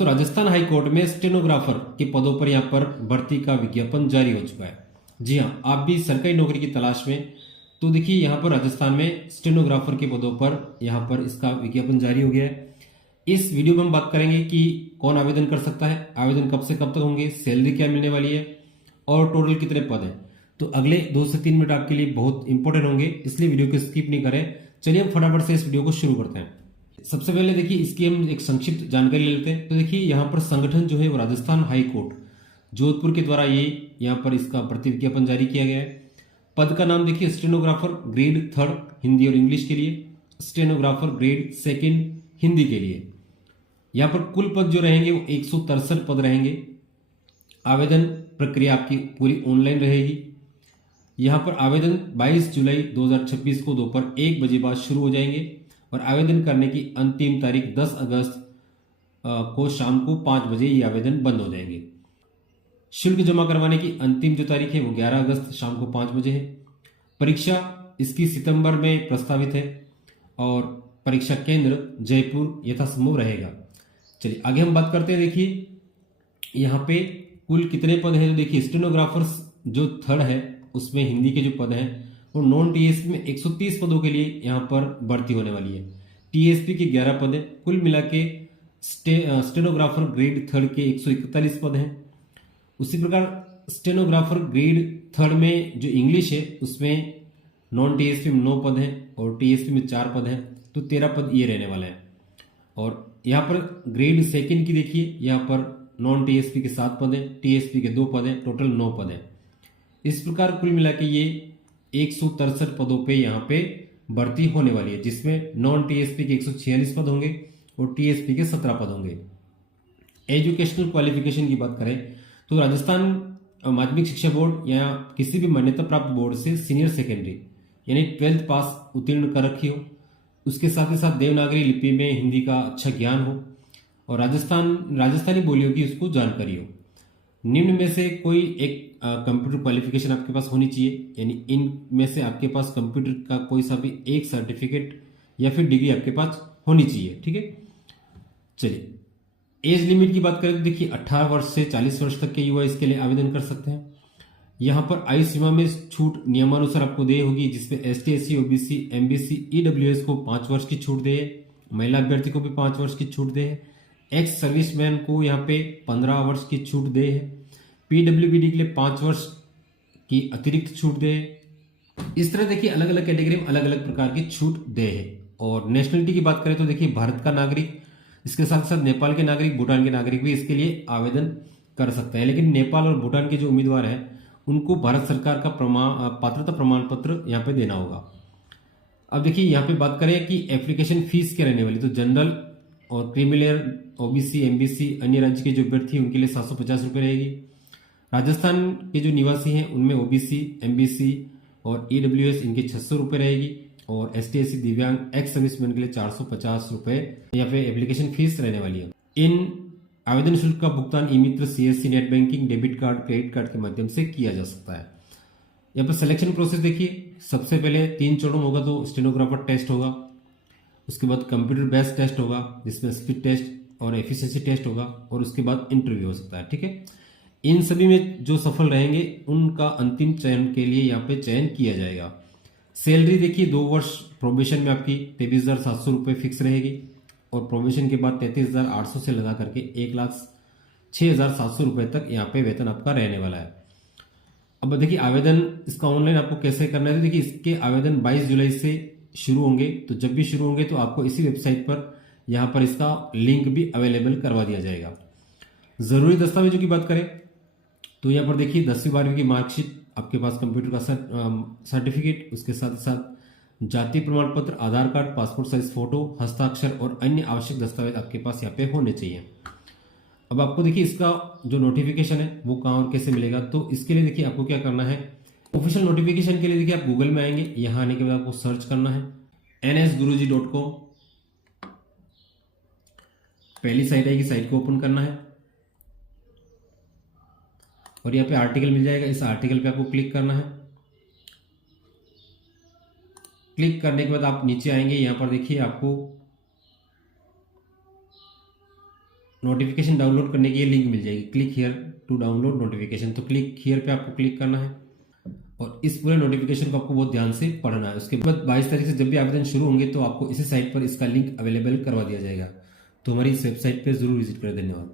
दोस्तों Rajasthan high court में stenographer के पदों पर यहाँ पर भर्ती का विज्ञापन जारी हो चुका है। जी हाँ, आप भी सरकारी नौकरी की तलाश में, तो देखिए यहाँ पर राजस्थान में स्टेनोग्राफर के पदों पर यहाँ पर इसका विज्ञापन जारी हो गया है। इस वीडियो में हम बात करेंगे कि कौन आवेदन कर सकता है, आवेदन कब से कब तक होंगे, सैलरी क्या मिलने वाली है और टोटल कितने पद हैं। तो अगले 2 से 3 मिनट आपके लिए बहुत इंपॉर्टेंट होंगे, इसलिए वीडियो को स्किप नहीं करें। चलिए हम फटाफट से इस वीडियो को शुरू करते हैं। सबसे पहले देखिए इसकी हम एक संक्षिप्त जानकारी ले लेते हैं। तो देखिए यहाँ पर संगठन जो है वो राजस्थान हाई कोर्ट जोधपुर के द्वारा ये यहाँ पर इसका प्रति विज्ञापन जारी किया गया है। पद का नाम देखिए स्टेनोग्राफर ग्रेड 3 हिंदी और इंग्लिश के लिए, स्टेनोग्राफर ग्रेड 2 हिंदी के लिए। यहाँ पर कुल पद जो रहेंगे वो 163 पद रहेंगे। आवेदन प्रक्रिया आपकी पूरी ऑनलाइन रहेगी। यहाँ पर आवेदन 22 जुलाई 2026 को दोपहर 1 बजे बाद शुरू हो जाएंगे और आवेदन करने की अंतिम तारीख 10 अगस्त को शाम को 5 बजे ये आवेदन बंद हो जाएंगे। शुल्क जमा करवाने की अंतिम जो तारीख है वो 11 अगस्त शाम को 5 बजे है। परीक्षा इसकी सितंबर में प्रस्तावित है और परीक्षा केंद्र जयपुर यथासंभव रहेगा। चलिए आगे हम बात करते हैं। देखिए यहाँ पे कुल कितने पद हैं। तो देखिए स्टेनोग्राफर्स जो 3rd है उसमें हिंदी के जो पद हैं और नॉन टीएसपी में 130 पदों के लिए यहाँ पर भर्ती होने वाली है। टीएसपी के 11 पद हैं। कुल मिला के स्टेनोग्राफर ग्रेड 3 के 141 पद हैं। उसी प्रकार स्टेनोग्राफर ग्रेड 3 में जो इंग्लिश है उसमें नॉन टीएसपी में 9 पद हैं और टीएसपी में 4 पद हैं, तो 13 पद ये रहने वाले हैं। और यहाँ पर ग्रेड 2 की देखिए यहाँ पर नॉन टीएसपी के 7 पद हैं, टीएसपी के 2 पद हैं, टोटल 9 पद हैं। इस प्रकार कुल मिला के ये 163 पदों पे यहाँ पे भर्ती होने वाली है, जिसमें नॉन टीएसपी के 146 पद होंगे और टीएसपी के 17 पद होंगे। एजुकेशनल क्वालिफिकेशन की बात करें तो राजस्थान माध्यमिक शिक्षा बोर्ड या किसी भी मान्यता प्राप्त बोर्ड से सीनियर सेकेंडरी यानी 12th पास उत्तीर्ण कर रखी हो। उसके साथ ही साथ देवनागरी लिपि में हिंदी का अच्छा ज्ञान हो और राजस्थानी बोलियों की उसको जानकारी हो। निम्न में से कोई एक कंप्यूटर क्वालिफिकेशन आपके पास होनी चाहिए, यानी इन में से आपके पास कंप्यूटर का कोई सा भी एक सर्टिफिकेट या फिर डिग्री आपके पास होनी चाहिए। ठीक है, चलिए एज लिमिट की बात करें तो देखिए 18 वर्ष से 40 वर्ष तक के युवा इसके लिए आवेदन कर सकते हैं। यहाँ पर आयु सीमा में छूट नियमानुसार आपको दे होगी, जिसमें ST, SC, OBC, MBC, EWS को 5 वर्ष की छूट दे, महिला अभ्यर्थी को भी 5 वर्ष की छूट दे, एक्स सर्विसमैन को यहाँ पे 15 वर्ष की छूट दे है, पीडब्ल्यूबीडी के लिए 5 वर्ष की अतिरिक्त छूट दे। इस तरह देखिए अलग अलग कैटेगरी में अलग अलग प्रकार की छूट दे है। और नेशनलिटी की बात करें तो देखिए भारत का नागरिक, इसके साथ साथ नेपाल के नागरिक, भूटान के नागरिक भी इसके लिए आवेदन कर सकते हैं। लेकिन नेपाल और भूटान के जो उम्मीदवार हैं उनको भारत सरकार का पात्रता प्रमाण पत्र यहाँ पे देना होगा। अब देखिए यहाँ पे बात करें कि एप्लीकेशन फीस क्या रहने वाली, तो जनरल और क्रीमिलियर, ओबीसी, एमबीसी, अन्य राज्य के जो अभ्यर्थी उनके लिए 750 रुपये रहेगी। राजस्थान के जो निवासी हैं उनमें ओबीसी, एमबीसी और ईडब्ल्यूएस इनके 600 रुपये रहेगी और एसटी, एससी, दिव्यांग, एक्स सर्विसमैन के लिए 450 रुपये यहाँ पे एप्लीकेशन फीस रहने वाली है। इन आवेदन शुल्क का भुगतान e Mitra, CSC, net banking, debit card, credit card के माध्यम से किया जा सकता है। यहाँ पर सिलेक्शन प्रोसेस देखिए, सबसे पहले 3 चरणों में होगा। तो स्टेनोग्राफर टेस्ट होगा, उसके बाद कंप्यूटर बेस्ड टेस्ट होगा जिसमें स्पीड टेस्ट और एफिशिएंसी टेस्ट होगा और उसके बाद इंटरव्यू हो सकता है। ठीक है, इन सभी में जो सफल रहेंगे उनका अंतिम चयन के लिए यहाँ पे चयन किया जाएगा। सैलरी देखिए 2 वर्ष प्रोबेशन में आपकी 23,700 रुपये फिक्स रहेगी और प्रोबेशन के बाद 33,800 से लगा करके 1,06,700 रुपये तक यहाँ पे वेतन आपका रहने वाला है। अब देखिए आवेदन इसका ऑनलाइन आपको कैसे करना है। तो देखिए इसके आवेदन 22 जुलाई से शुरू होंगे, तो जब भी शुरू होंगे तो आपको इसी वेबसाइट पर यहाँ पर इसका लिंक भी अवेलेबल करवा दिया जाएगा। जरूरी दस्तावेजों की बात करें तो यहाँ पर देखिए 10वीं 12वीं की मार्कशीट, आपके पास कंप्यूटर का सर्टिफिकेट, उसके साथ साथ जाति प्रमाण पत्र, आधार कार्ड, पासपोर्ट साइज फोटो, हस्ताक्षर और अन्य आवश्यक दस्तावेज आपके पास यहाँ पे होने चाहिए। अब आपको देखिए इसका जो नोटिफिकेशन है वो कहाँ और कैसे मिलेगा, तो इसके लिए देखिए आपको क्या करना है। ऑफिशियल नोटिफिकेशन के लिए देखिए आप गूगल में आएंगे, यहाँ आने के बाद आपको सर्च करना है nsguruji.com। पहली साइट आएगी, साइट को ओपन करना है और यहाँ पे आर्टिकल मिल जाएगा। इस आर्टिकल पे आपको क्लिक करना है। क्लिक करने के बाद आप नीचे आएंगे, यहाँ पर देखिए आपको नोटिफिकेशन डाउनलोड करने की ये लिंक मिल जाएगी, click here to download notification. तो क्लिक हियर पे आपको क्लिक करना है और इस पूरे नोटिफिकेशन को आपको बहुत ध्यान से पढ़ना है। उसके बाद 22 तारीख से जब भी आवेदन शुरू होंगे तो आपको इसी साइट पर इसका लिंक अवेलेबल करवा दिया जाएगा। तो हमारी इस वेबसाइट पर जरूर विजिट करें। धन्यवाद।